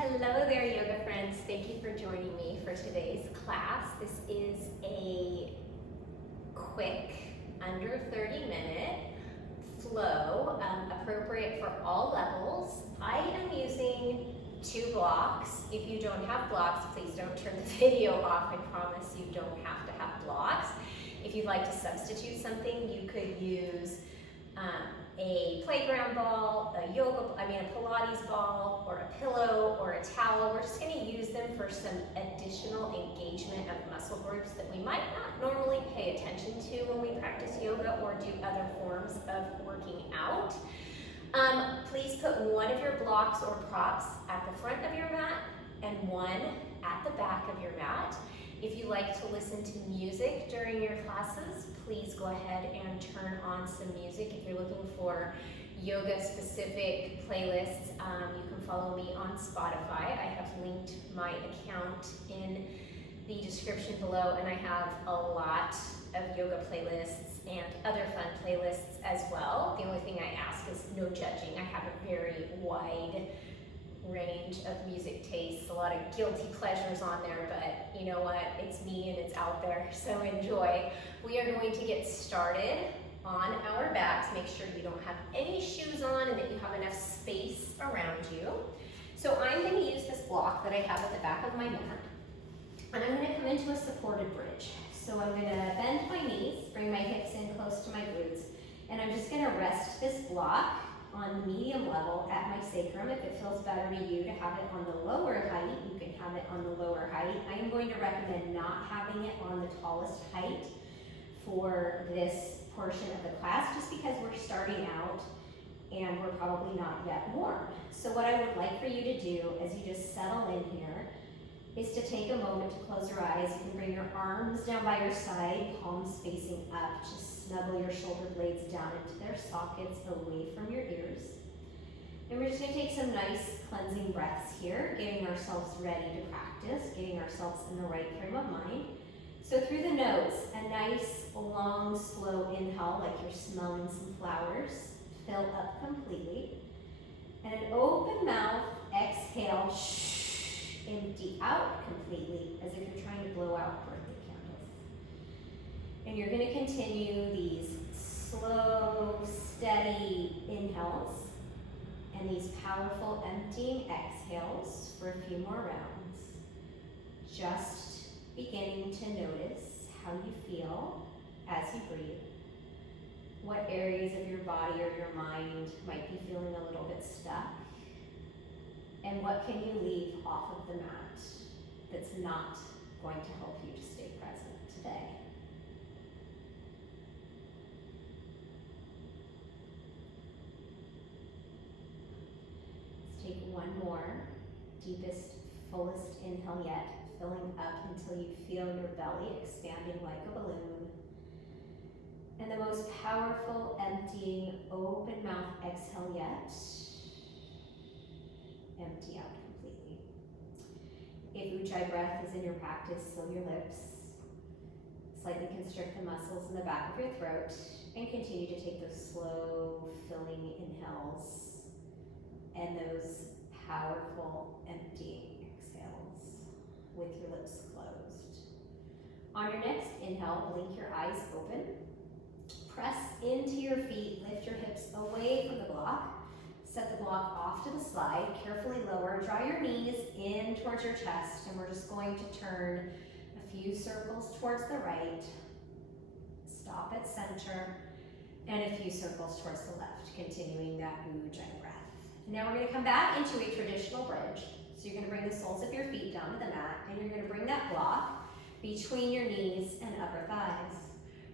Hello there, yoga friends. Thank you for joining me for today's class. This is a quick, under 30-minute flow, appropriate for all levels. I am using 2 blocks. If you don't have blocks, please don't turn the video off. I promise you don't have to have blocks. If you'd like to substitute something, you could use a playground ball, a Pilates ball, or a pillow, or a towel. We're just going to use them for some additional engagement of muscle groups that we might not normally pay attention to when we practice yoga or do other forms of working out. Please put one of your blocks or props at the front of your mat and one at the back of your mat. If you like to listen to music during your classes, please go ahead and turn on some music. If you're looking for yoga-specific playlists, you can follow me on Spotify. I have linked my account in the description below, and I have a lot of yoga playlists and other fun playlists as well. The only thing I ask is no judging. I have a very wide range of music tastes, a lot of guilty pleasures on there, but you know what, it's me and it's out there, so enjoy. We are going to get started on our backs. Make sure you don't have any shoes on and that you have enough space around you. So I'm going to use this block that I have at the back of my mat, and I'm going to come into a supported bridge. So I'm going to bend my knees, bring my hips in close to my glutes, and I'm just going to rest this block on medium level at my sacrum. If it feels better to you to have it on the lower height, you can have it on the lower height. I am going to recommend not having it on the tallest height for this portion of the class, just because we're starting out and we're probably not yet warm. So what I would like for you to do as you just settle in here is to take a moment to close your eyes. You can bring your arms down by your side, palms facing up. Just snuggle your shoulder blades down into their sockets, away from your ears. And we're just going to take some nice cleansing breaths here, getting ourselves ready to practice, getting ourselves in the right frame of mind. So through the nose, a nice, long, slow inhale, like you're smelling some flowers. Fill up completely. And an open mouth, exhale, empty out completely, as if you're trying to blow out birthday candles. And you're going to continue these slow, steady inhales and these powerful emptying exhales for a few more rounds. Just beginning to notice how you feel as you breathe. What areas of your body or your mind might be feeling a little bit stuck? And what can you leave off of the mat that's not going to help you to stay present today? Let's take one more, deepest, fullest inhale yet, filling up until you feel your belly expanding like a balloon. And the most powerful, emptying, open mouth exhale yet. Empty out completely. If Ujjayi breath is in your practice, seal your lips. Slightly constrict the muscles in the back of your throat, and continue to take those slow, filling inhales and those powerful, emptying exhales with your lips closed. On your next inhale, blink your eyes open. Press into your feet, lift your hips away from the block. Set the block off to the side, carefully lower, draw your knees in towards your chest, and we're just going to turn a few circles towards the right, stop at center, and a few circles towards the left, continuing that Ujjayi breath. Now we're going to come back into a traditional bridge. So you're going to bring the soles of your feet down to the mat, and you're going to bring that block between your knees and upper thighs.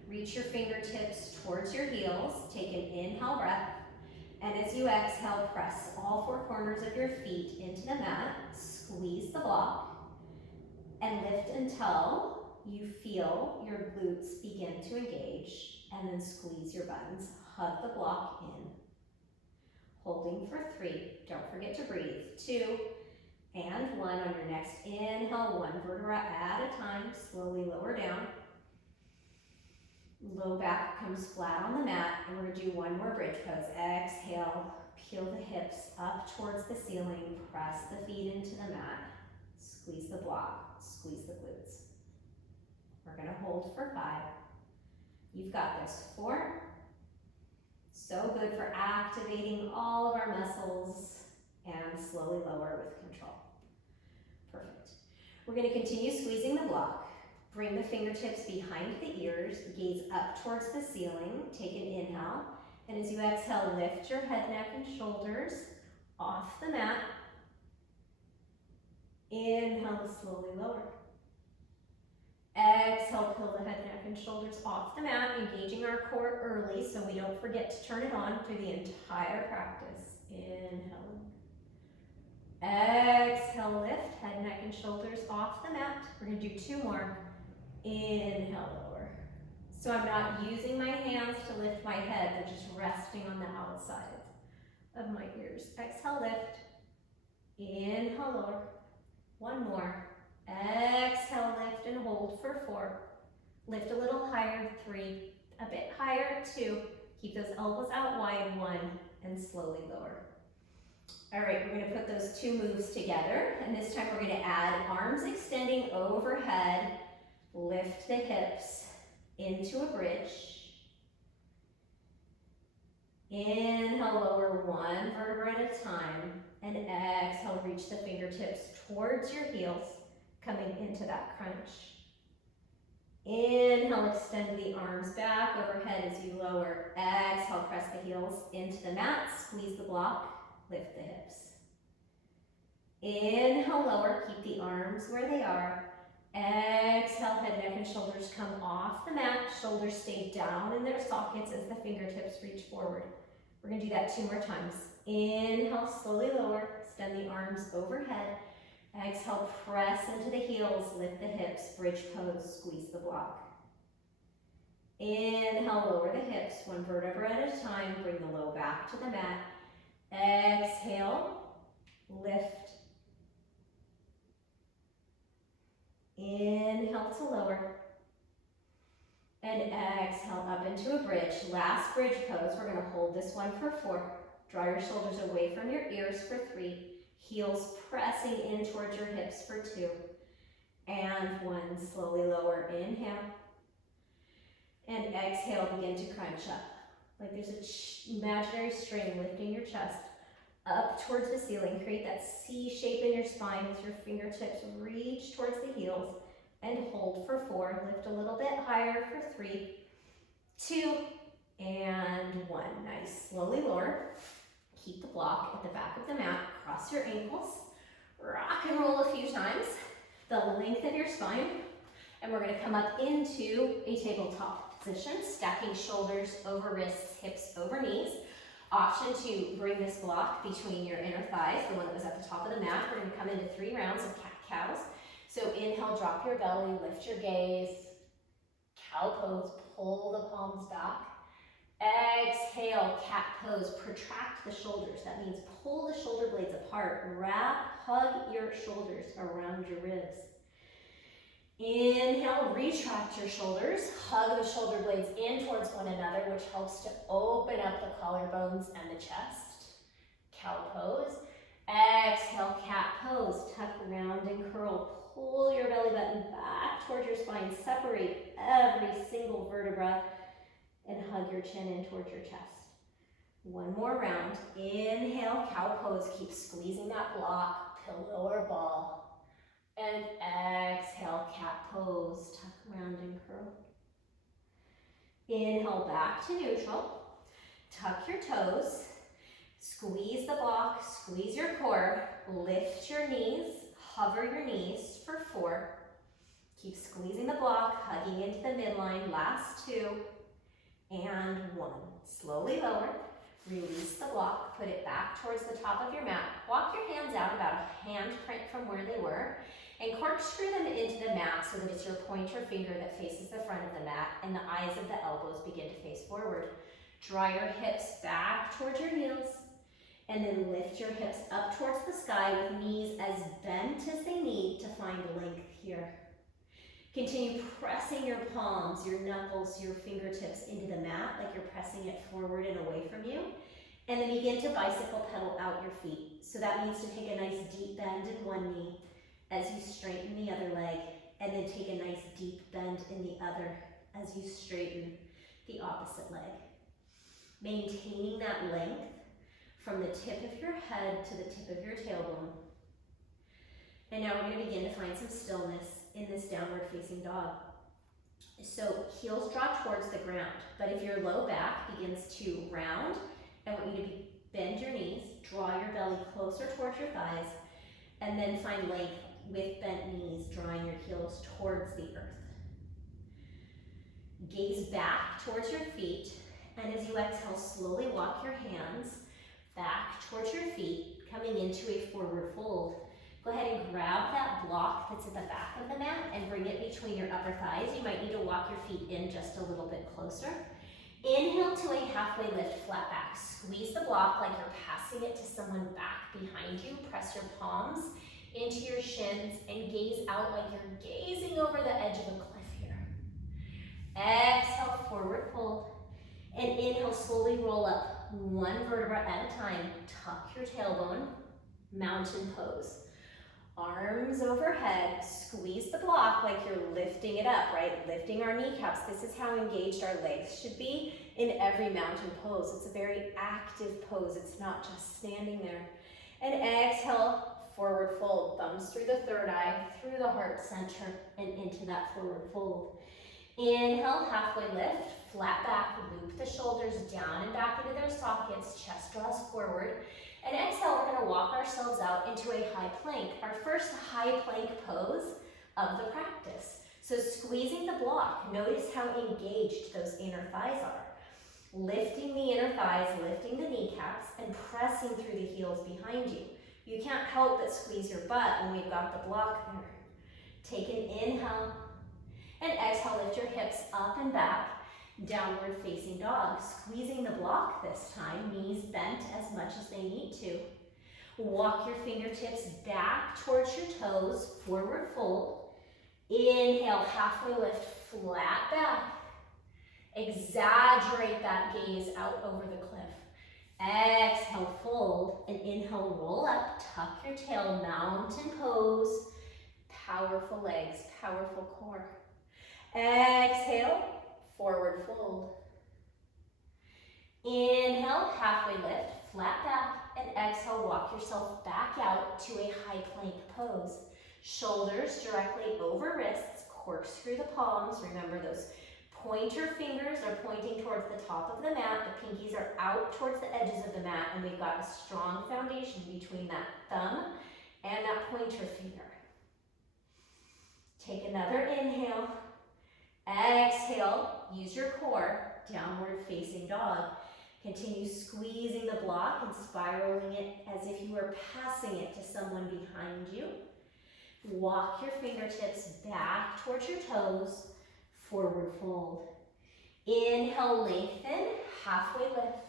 Reach your fingertips towards your heels, take an inhale breath, and as you exhale, press all 4 corners of your feet into the mat, squeeze the block, and lift until you feel your glutes begin to engage, and then squeeze your buttons. Hug the block in. Holding for 3, don't forget to breathe. 2, and 1. On your next inhale, 1 vertebra at a time, slowly lower down. Low back comes flat on the mat, and we're gonna do one more bridge pose. Exhale, peel the hips up towards the ceiling, press the feet into the mat, squeeze the block, squeeze the glutes. We're gonna hold for 5. You've got this. 4. So good for activating all of our muscles, and slowly lower with control. Perfect. We're gonna continue squeezing the block. Bring the fingertips behind the ears, gaze up towards the ceiling, take an inhale, and as you exhale, lift your head, neck, and shoulders off the mat. Inhale to slowly lower. Exhale, peel the head, neck, and shoulders off the mat, engaging our core early so we don't forget to turn it on through the entire practice. Inhale. Exhale, lift, head, neck, and shoulders off the mat. We're gonna do 2 more. Inhale, lower. So I'm not using my hands to lift my head, they're just resting on the outside of my ears. Exhale, lift. Inhale, lower. 1 more. Exhale, lift and hold for 4. Lift a little higher, 3. A bit higher, 2. Keep those elbows out wide, 1. And slowly lower. All right, we're gonna put those 2 moves together, and this time we're gonna add arms extending overhead. Lift the hips into a bridge. Inhale, lower 1 vertebra at a time. And exhale, reach the fingertips towards your heels, coming into that crunch. Inhale, extend the arms back overhead as you lower. Exhale, press the heels into the mat, squeeze the block, lift the hips. Inhale, lower, keep the arms where they are. Exhale, head, neck, and shoulders come off the mat. Shoulders stay down in their sockets as the fingertips reach forward. We're gonna do that 2 more times. Inhale, slowly lower, extend the arms overhead. Exhale, press into the heels, lift the hips, bridge pose, squeeze the block. Inhale, lower the hips, 1 vertebra at a time, bring the low back to the mat. Exhale, lift. Inhale to lower. And exhale up into a bridge. Last bridge pose. We're going to hold this one for 4. Draw your shoulders away from your ears for 3. Heels pressing in towards your hips for 2. And 1. Slowly lower. Inhale. And exhale. Begin to crunch up. Like there's an imaginary string lifting your chest up towards the ceiling. Create that C shape in your spine as your fingertips reach towards the heels, and hold for 4. Lift a little bit higher for 3, 2, and 1. Nice. Slowly lower. Keep the block at the back of the mat. Cross your ankles. Rock and roll a few times. The length of your spine. And we're going to come up into a tabletop position, stacking shoulders over wrists, hips over knees. Option to bring this block between your inner thighs, the one that was at the top of the mat. We're going to come into 3 rounds of cat-cows. So inhale, drop your belly, lift your gaze. Cow pose, pull the palms back. Exhale, cat pose, protract the shoulders. That means pull the shoulder blades apart. Wrap, hug your shoulders around your ribs. Inhale, retract your shoulders, hug the shoulder blades in towards one another, which helps to open up the collarbones and the chest. Cow pose. Exhale, cat pose. Tuck, round, and curl. Pull your belly button back towards your spine. Separate every single vertebra and hug your chin in towards your chest. 1 more round. Inhale, cow pose. Keep squeezing that block, pillow or ball. And exhale, cat pose, tuck, round, and curl. Inhale, back to neutral. Tuck your toes. Squeeze the block, squeeze your core. Lift your knees, hover your knees for 4. Keep squeezing the block, hugging into the midline. Last 2. And 1. Slowly lower. Release the block, put it back towards the top of your mat. Walk your hands out about a handprint from where they were, and corkscrew them into the mat so that it's your pointer finger that faces the front of the mat, and the eyes of the elbows begin to face forward. Draw your hips back towards your heels, and then lift your hips up towards the sky with knees as bent as they need to find length here. Continue pressing your palms, your knuckles, your fingertips into the mat like you're pressing it forward and away from you. And then begin to bicycle pedal out your feet. So that means to take a nice deep bend in one knee as you straighten the other leg, and then take a nice deep bend in the other as you straighten the opposite leg. Maintaining that length from the tip of your head to the tip of your tailbone. And now we're going to begin to find some stillness in this downward facing dog. So heels draw towards the ground, but if your low back begins to round, I want you to bend your knees, draw your belly closer towards your thighs, and then find length with bent knees, drawing your heels towards the earth. Gaze back towards your feet, and as you exhale, slowly walk your hands back towards your feet, coming into a forward fold. Go ahead and grab that block that's at the back of the mat and bring it between your upper thighs. You might need to walk your feet in just a little bit closer. Inhale to a halfway lift, flat back. Squeeze the block like you're passing it to someone back behind you. Press your palms into your shins and gaze out like you're gazing over the edge of a cliff here. Exhale, forward fold. And inhale, slowly roll up one vertebra at a time. Tuck your tailbone, mountain pose. Arms overhead, squeeze the block like you're lifting it up, right? Lifting our kneecaps. This is how engaged our legs should be in every mountain pose. It's a very active pose. It's not just standing there. And exhale, forward fold. Thumbs through the third eye, through the heart center, and into that forward fold. Inhale, halfway lift, flat back, loop the shoulders down and back into their sockets, chest draws forward. And exhale, we're going to walk ourselves out into a high plank, our first high plank pose of the practice. So squeezing the block, notice how engaged those inner thighs are. Lifting the inner thighs, lifting the kneecaps, and pressing through the heels behind you. You can't help but squeeze your butt when we've got the block there. Take an inhale, and exhale, lift your hips up and back. Downward facing dog, squeezing the block this time, knees bent as much as they need to. Walk your fingertips back towards your toes, forward fold. Inhale, halfway lift, flat back. Exaggerate that gaze out over the cliff. Exhale, fold, and inhale, roll up, tuck your tail, mountain pose. Powerful legs, powerful core. Exhale, forward fold. Inhale, halfway lift, flat back, and exhale, walk yourself back out to a high plank pose. Shoulders directly over wrists, corkscrew the palms. Remember those pointer fingers are pointing towards the top of the mat. The pinkies are out towards the edges of the mat, and we've got a strong foundation between that thumb and that pointer finger. Take another inhale. Exhale, use your core, downward facing dog. Continue squeezing the block and spiraling it as if you were passing it to someone behind you. Walk your fingertips back towards your toes, forward fold. Inhale, lengthen, halfway lift.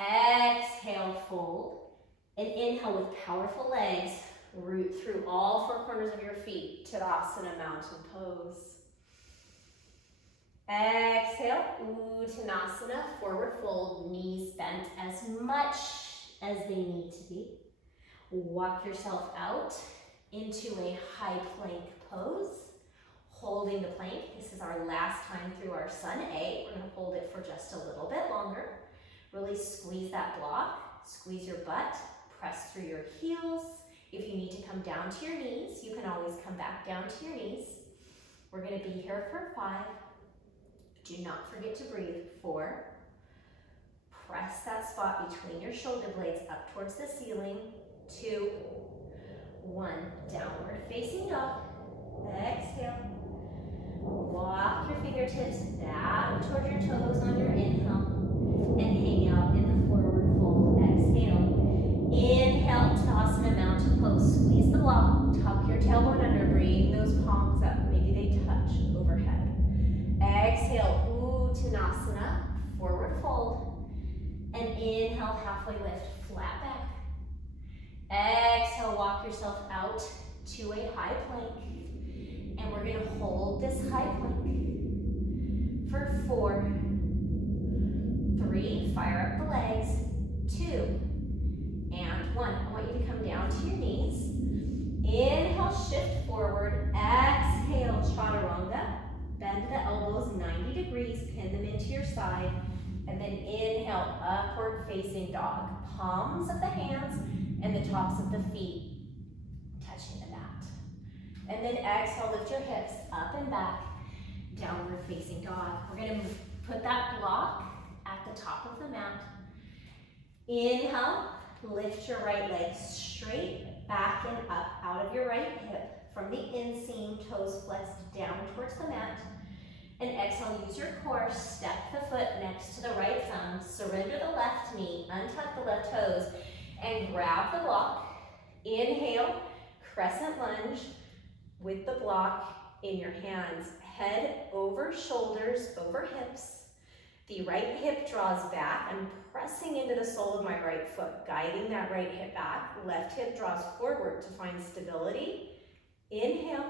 Exhale, fold. And inhale with powerful legs, root through all four corners of your feet, Tadasana, mountain pose. Exhale, Uttanasana, forward fold, knees bent as much as they need to be. Walk yourself out into a high plank pose, holding the plank. This is our last time through our Sun A. We're going to hold it for just a little bit longer. Really squeeze that block, squeeze your butt, press through your heels. If you need to come down to your knees, you can always come back down to your knees. We're going to be here for 5. Do not forget to breathe. 4. Press that spot between your shoulder blades up towards the ceiling. 2, 1. Downward facing dog. Exhale. Walk your fingertips back toward your toes on your inhale and hang out in the forward fold. Exhale. Inhale, Tadasana, mountain pose. Squeeze the block. Tuck your tailbone under. Bring those palms up. Maybe they touch overhead. Exhale, Uttanasana, forward fold. And inhale, halfway lift, flat back. Exhale, walk yourself out to a high plank. And we're we're gonna hold this high plank for 4, 3, fire up the legs, 2, and 1. I want you to come down to your knees. Inhale, shift forward. Exhale, chaturanga. Bend the elbows 90 degrees, pin them into your side. And then inhale, upward facing dog. Palms of the hands and the tops of the feet touching the mat. And then exhale, lift your hips up and back, downward facing dog. We're gonna put that block at the top of the mat. Inhale, lift your right leg straight back and up out of your right hip. From the inseam, toes flexed down towards the mat. And exhale, use your core, step the foot next to the right thumb, surrender the left knee, untuck the left toes, and grab the block. Inhale, crescent lunge with the block in your hands. Head over shoulders, over hips. The right hip draws back. I'm pressing into the sole of my right foot, guiding that right hip back. Left hip draws forward to find stability. Inhale.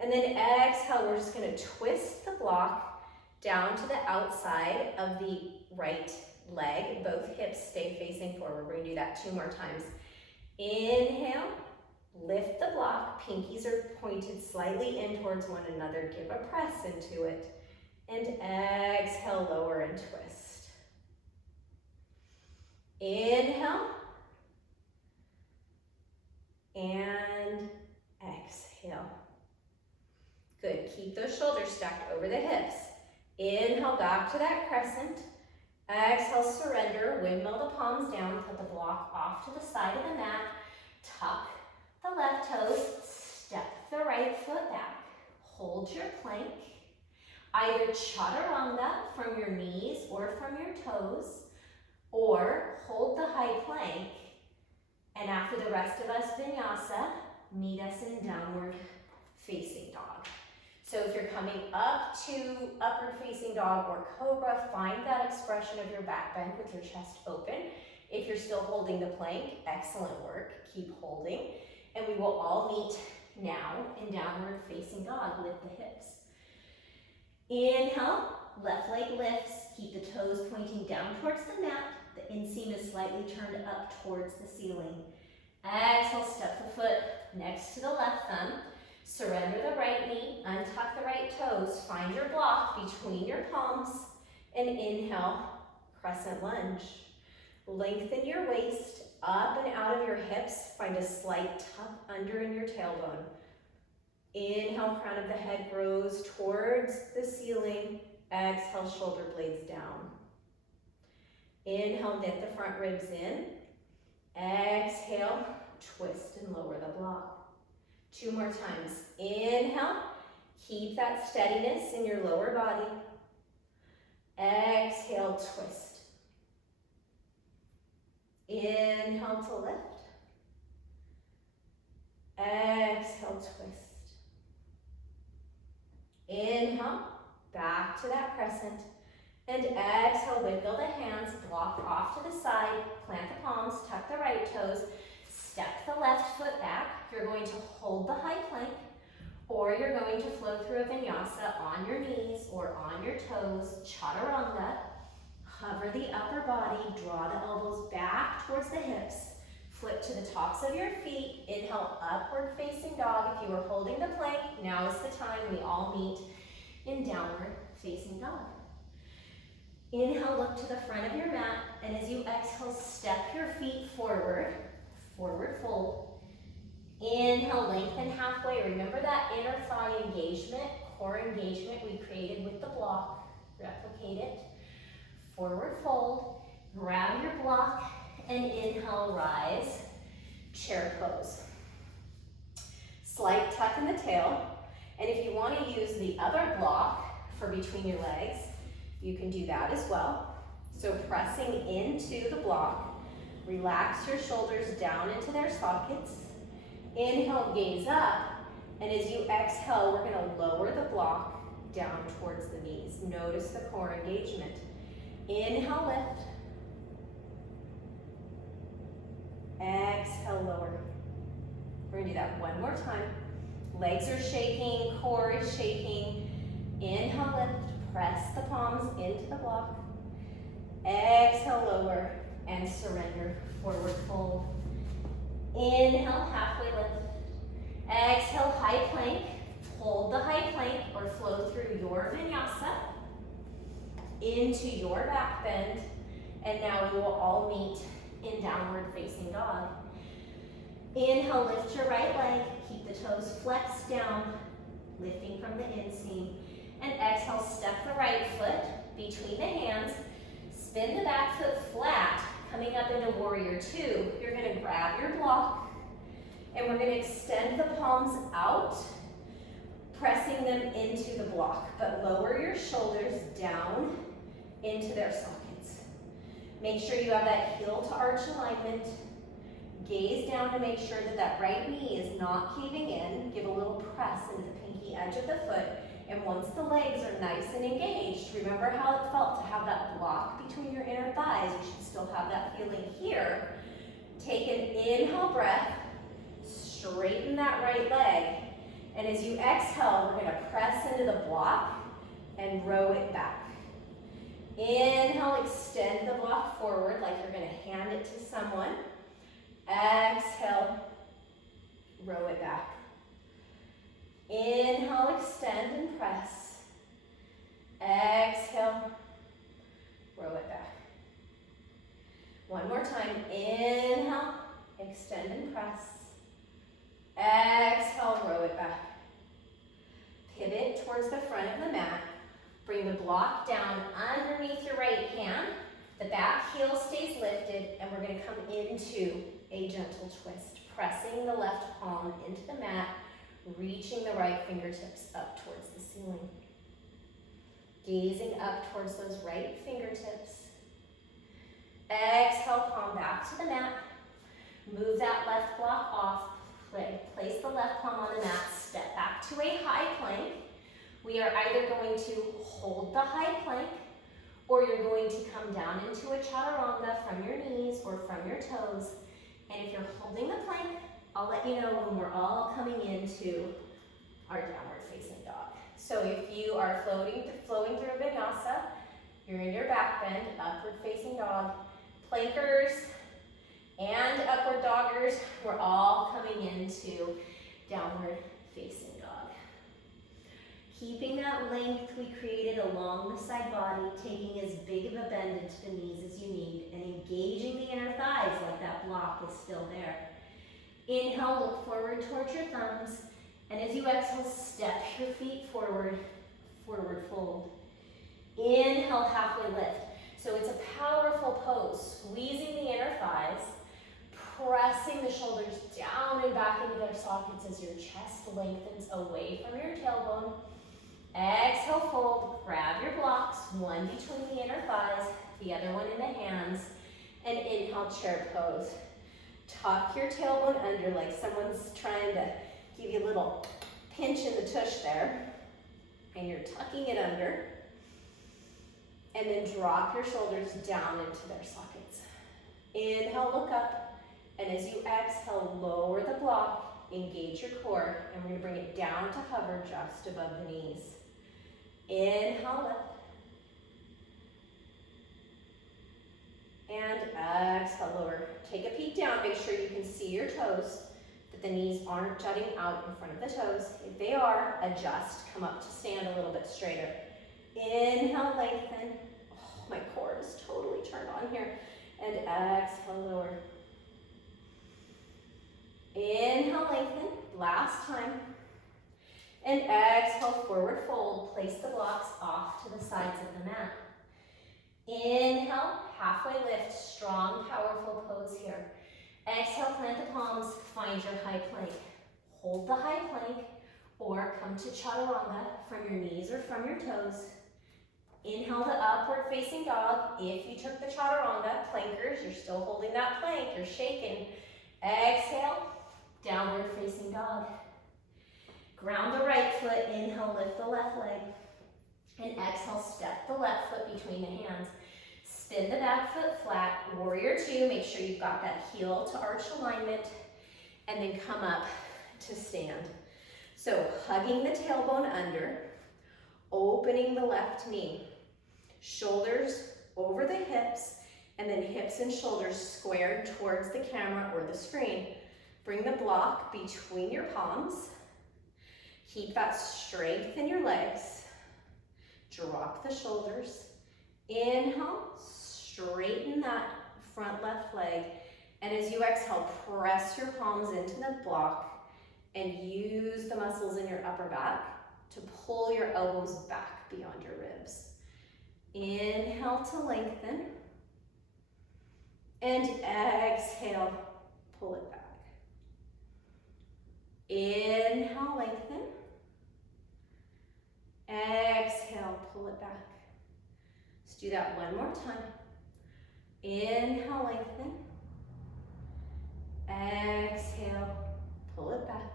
And then exhale, we're just gonna twist the block down to the outside of the right leg. Both hips stay facing forward. We're gonna do that 2 more times. Inhale, lift the block. Pinkies are pointed slightly in towards one another. Give a press into it. And exhale, lower and twist. Inhale. And exhale. Good, keep those shoulders stacked over the hips. Inhale, back to that crescent. Exhale, surrender, windmill the palms down, put the block off to the side of the mat. Tuck the left toes, step the right foot back. Hold your plank. Either chaturanga from your knees or from your toes, or hold the high plank. And after the rest of us Vinyasa, meet us in downward facing dog. So if you're coming up to upward facing dog or cobra, find that expression of your back bend with your chest open. If you're still holding the plank, excellent work, keep holding. And we will all meet now in downward facing dog, lift the hips. Inhale, left leg lifts, keep the toes pointing down towards the mat. The inseam is slightly turned up towards the ceiling. Exhale, step the foot next to the left thumb. Surrender the right knee, untuck the right toes, find your block between your palms, and inhale, crescent lunge. Lengthen your waist up and out of your hips, find a slight tuck under in your tailbone. Inhale, crown of the head grows towards the ceiling. Exhale, shoulder blades down. Inhale, knit the front ribs in. Exhale, twist and lower the block. 2 more times. Inhale, keep that steadiness in your lower body. Exhale, twist. Inhale to lift. Exhale, twist. Inhale, back to that crescent. And exhale, wiggle the hands, block off to the side, plant the palms, tuck the right toes, step the left foot back. You're going to hold the high plank, or you're going to flow through a vinyasa on your knees or on your toes, chaturanga. Hover the upper body, draw the elbows back towards the hips, flip to the tops of your feet, inhale, upward facing dog. If you were holding the plank, now is the time we all meet in downward facing dog. Inhale, look to the front of your mat, and as you exhale, step your feet forward, forward fold. Inhale, lengthen halfway. Remember that inner thigh engagement, core engagement we created with the block. Replicate it. Forward fold, grab your block, and inhale, rise, chair pose. Slight tuck in the tail, and if you want to use the other block for between your legs, you can do that as well. So pressing into the block, relax your shoulders down into their sockets. Inhale, gaze up, and as you exhale, we're going to lower the block down towards the knees. Notice the core engagement. Inhale, lift. Exhale, lower. We're going to do that 1 more time. Legs are shaking, core is shaking. Inhale, lift, press the palms into the block. Exhale, lower, and surrender. Forward fold. Inhale, halfway lift. Exhale, high plank. Hold the high plank or flow through your vinyasa into your back bend. And now we will all meet in downward facing dog. Inhale, lift your right leg. Keep the toes flexed down, lifting from the inseam. And exhale, step the right foot between the hands. Spin the back foot flat, coming up into warrior two. You're gonna grab your block, and we're gonna extend the palms out, pressing them into the block, but lower your shoulders down into their sockets. Make sure you have that heel to arch alignment. Gaze down to make sure that that right knee is not caving in. Give a little press into the pinky edge of the foot. And once the legs are nice and engaged, remember how it felt to have that block between your inner thighs. You should still have that feeling here. Take an inhale breath, straighten that right leg. And as you exhale, we're gonna press into the block and row it back. Inhale, extend the block forward like you're gonna hand it to someone. Exhale, row it back. Inhale, extend and press. Exhale, row it back. One more time. Inhale, extend and press. Exhale, row it back. Pivot towards the front of the mat. Bring the block down underneath your right hand. The back heel stays lifted, and we're going to come into a gentle twist, pressing the left palm into the mat, reaching the right fingertips up towards the ceiling. Gazing up towards those right fingertips. Exhale, palm back to the mat. Move that left block off. Place the left palm on the mat. Step back to a high plank. We are either going to hold the high plank, or you're going to come down into a chaturanga from your knees or from your toes. And if you're holding the plank, I'll let you know when we're all coming into our downward facing dog. So if you are flowing through Vinyasa, you're in your back bend, upward facing dog, plankers and upward doggers, we're all coming into downward facing dog. Keeping that length we created along the side body, taking as big of a bend into the knees as you need, and engaging the inner thighs like that block is still there. Inhale, look forward towards your thumbs, and as you exhale, step your feet forward, forward fold. Inhale, halfway lift. So it's a powerful pose, squeezing the inner thighs, pressing the shoulders down and back into their sockets as your chest lengthens away from your tailbone. Exhale, fold, grab your blocks, one between the inner thighs, the other one in the hands, and inhale, chair pose. Tuck your tailbone under like someone's trying to give you a little pinch in the tush there, and you're tucking it under, and then drop your shoulders down into their sockets. Inhale, look up, and as you exhale, lower the block, engage your core, and we're going to bring it down to hover just above the knees. Inhale, lift. And exhale, lower. Take a peek down, make sure you can see your toes, that the knees aren't jutting out in front of the toes. If they are, adjust, come up to stand a little bit straighter. Inhale, lengthen. Oh, my core is totally turned on here. And exhale, lower. Inhale, lengthen, last time. And exhale, forward fold. Place the blocks off to the sides of the mat. Inhale, halfway lift, strong, powerful pose here. Exhale, plant the palms, find your high plank. Hold the high plank, or come to chaturanga from your knees or from your toes. Inhale to upward facing dog. If you took the chaturanga, plankers, you're still holding that plank, you're shaking. Exhale, downward facing dog. Ground the right foot, inhale, lift the left leg. And exhale, step the left foot between the hands. Spin the back foot flat, warrior two, make sure you've got that heel to arch alignment, and then come up to stand. So hugging the tailbone under, opening the left knee, shoulders over the hips, and then hips and shoulders squared towards the camera or the screen. Bring the block between your palms. Keep that strength in your legs. Drop the shoulders. Inhale, straighten that front left leg. And as you exhale, press your palms into the block and use the muscles in your upper back to pull your elbows back beyond your ribs. Inhale to lengthen. And exhale, pull it back. Inhale, lengthen. Exhale, pull it back. Let's do that one more time. Inhale, lengthen. Exhale, pull it back.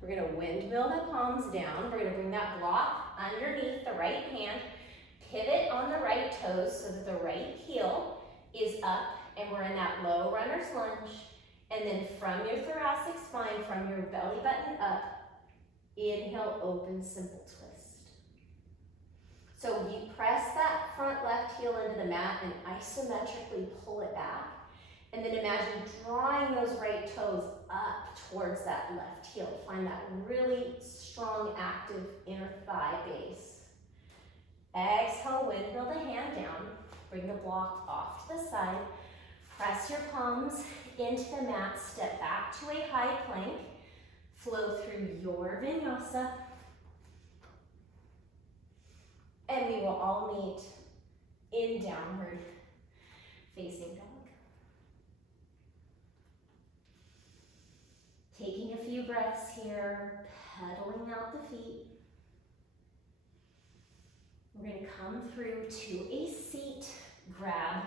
We're going to windmill the palms down. We're going to bring that block underneath the right hand. Pivot on the right toes so that the right heel is up and we're in that low runner's lunge. And then from your thoracic spine, from your belly button up, inhale, open, simple twist. So you press that front left heel into the mat and isometrically pull it back. And then imagine drawing those right toes up towards that left heel. Find that really strong, active inner thigh base. Exhale, windmill the hand down. Bring the block off to the side. Press your palms into the mat. Step back to a high plank. Flow through your vinyasa. And we will all meet in downward facing dog. Taking a few breaths here, pedaling out the feet. We're going to come through to a seat. Grab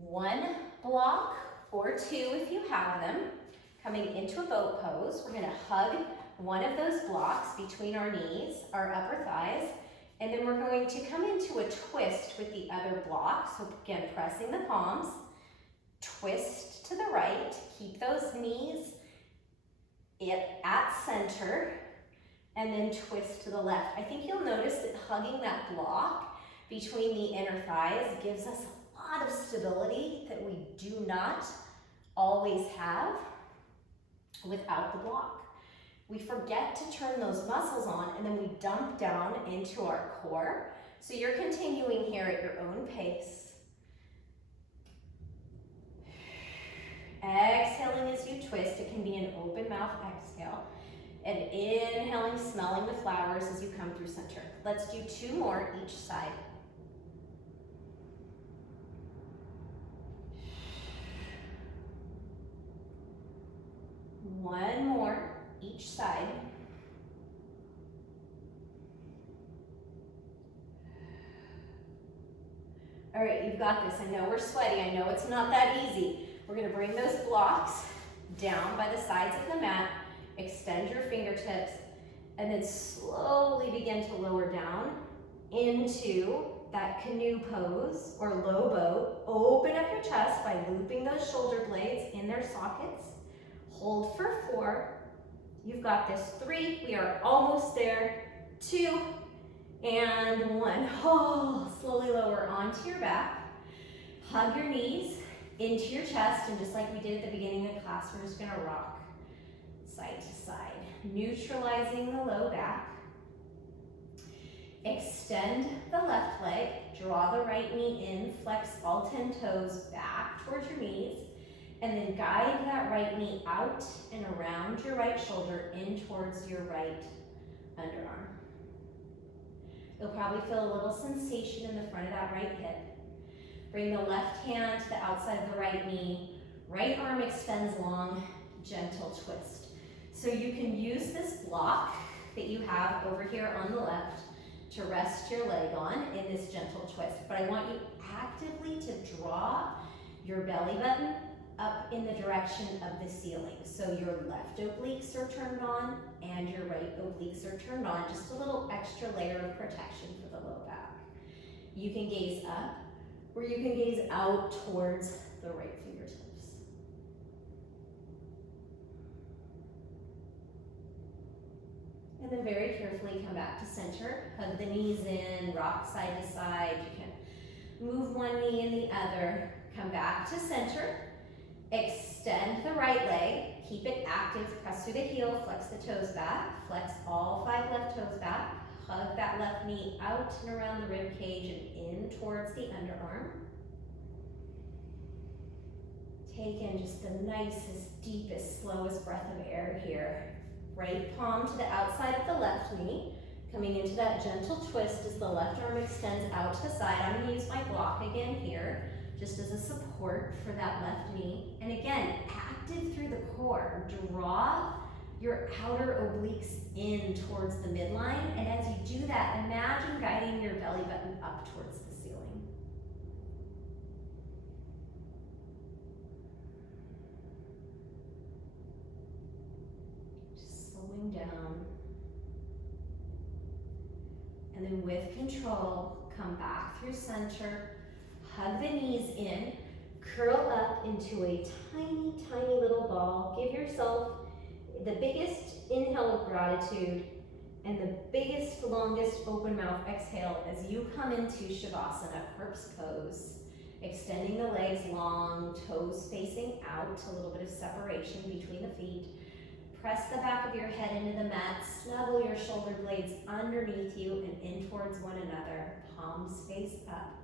one block or two if you have them. Coming into a boat pose, we're going to hug one of those blocks between our knees, our upper thighs, and then we're going to come into a twist with the other block. So again, pressing the palms, twist to the right, keep those knees at center, and then twist to the left. I think you'll notice that hugging that block between the inner thighs gives us a lot of stability that we do not always have without the block. We forget to turn those muscles on and then we dump down into our core. So you're continuing here at your own pace. Exhaling as you twist. It can be an open mouth exhale. And inhaling, smelling the flowers as you come through center. Let's do two more each side. One more each side. All right, you've got this. I know we're sweaty. I know it's not that easy. We're going to bring those blocks down by the sides of the mat. Extend your fingertips and then slowly begin to lower down into that canoe pose or low boat. Open up your chest by looping those shoulder blades in their sockets. Hold for 4. You've got this. 3. We are almost there. 2 and 1. Oh, slowly lower onto your back. Hug your knees into your chest, and just like we did at the beginning of class, we're just going to rock side to side, neutralizing the low back. Extend the left leg, draw the right knee in, flex all 10 toes back towards your knees, and then guide that right knee out and around your right shoulder in towards your right underarm. You'll probably feel a little sensation in the front of that right hip. Bring the left hand to the outside of the right knee. Right arm extends long, gentle twist. So you can use this block that you have over here on the left to rest your leg on in this gentle twist. But I want you actively to draw your belly button up in the direction of the ceiling. So your left obliques are turned on and your right obliques are turned on. Just a little extra layer of protection for the low back. You can gaze up or you can gaze out towards the right fingertips. And then very carefully come back to center. Hug the knees in, rock side to side. You can move one knee and the other. Come back to center. Extend the right leg. Keep it active. Press through the heel. Flex the toes back. Flex all 5 left toes back. Hug that left knee out and around the rib cage and in towards the underarm. Take in just the nicest, deepest, slowest breath of air here. Right palm to the outside of the left knee. Coming into that gentle twist as the left arm extends out to the side. I'm going to use my block again here, just as a support for that left knee. And again, active through the core. Draw your outer obliques in towards the midline. And as you do that, imagine guiding your belly button up towards the ceiling. Just slowing down. And then with control, come back through center. Hug the knees in. Curl up into a tiny, tiny little ball. Give yourself the biggest inhale of gratitude and the biggest, longest open mouth exhale as you come into Shavasana, corpse pose. Extending the legs long, toes facing out, a little bit of separation between the feet. Press the back of your head into the mat, snuggle your shoulder blades underneath you and in towards one another, palms face up.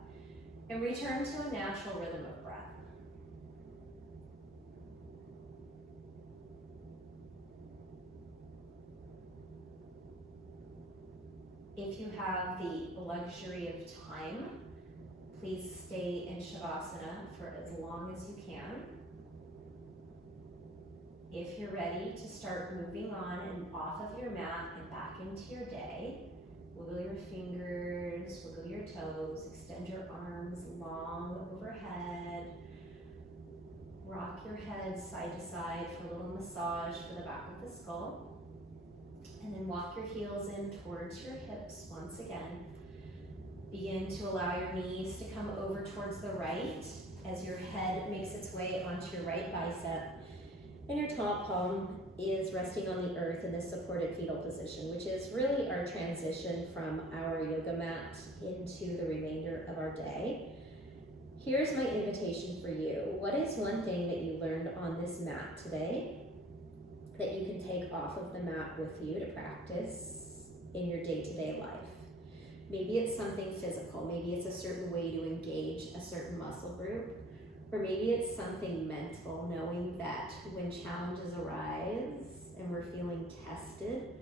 And return to a natural rhythm of breath. If you have the luxury of time, please stay in Shavasana for as long as you can. If you're ready to start moving on and off of your mat and back into your day, wiggle your fingers, wiggle your toes, extend your arms long overhead. Rock your head side to side for a little massage for the back of the skull. And then walk your heels in towards your hips once again. Begin to allow your knees to come over towards the right as your head makes its way onto your right bicep. And your top palm is resting on the earth in this supported fetal position, which is really our transition from our yoga mat into the remainder of our day. Here's my invitation for you. What is one thing that you learned on this mat today that you can take off of the mat with you to practice in your day-to-day life? Maybe it's something physical. Maybe it's a certain way to engage a certain muscle group. Or maybe it's something mental, knowing that when challenges arise and we're feeling tested,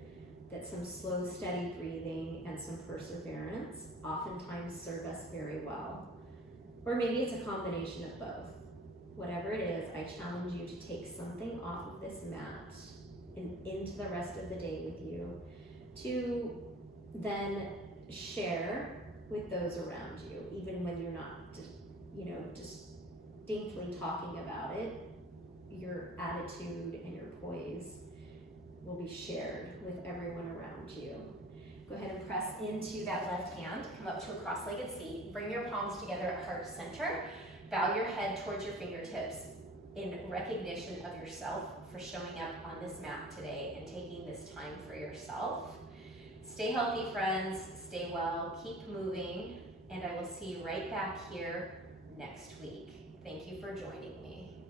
that some slow, steady breathing and some perseverance oftentimes serve us very well. Or maybe it's a combination of both. Whatever it is, I challenge you to take something off of this mat and into the rest of the day with you to then share with those around you, even when you're not distinctly talking about it. Your attitude and your poise will be shared with everyone around you. Go ahead and press into that left hand, come up to a cross-legged seat, bring your palms together at heart center, bow your head towards your fingertips in recognition of yourself for showing up on this mat today and taking this time for yourself. Stay healthy, friends, stay well, keep moving, and I will see you right back here next week. Thank you for joining me.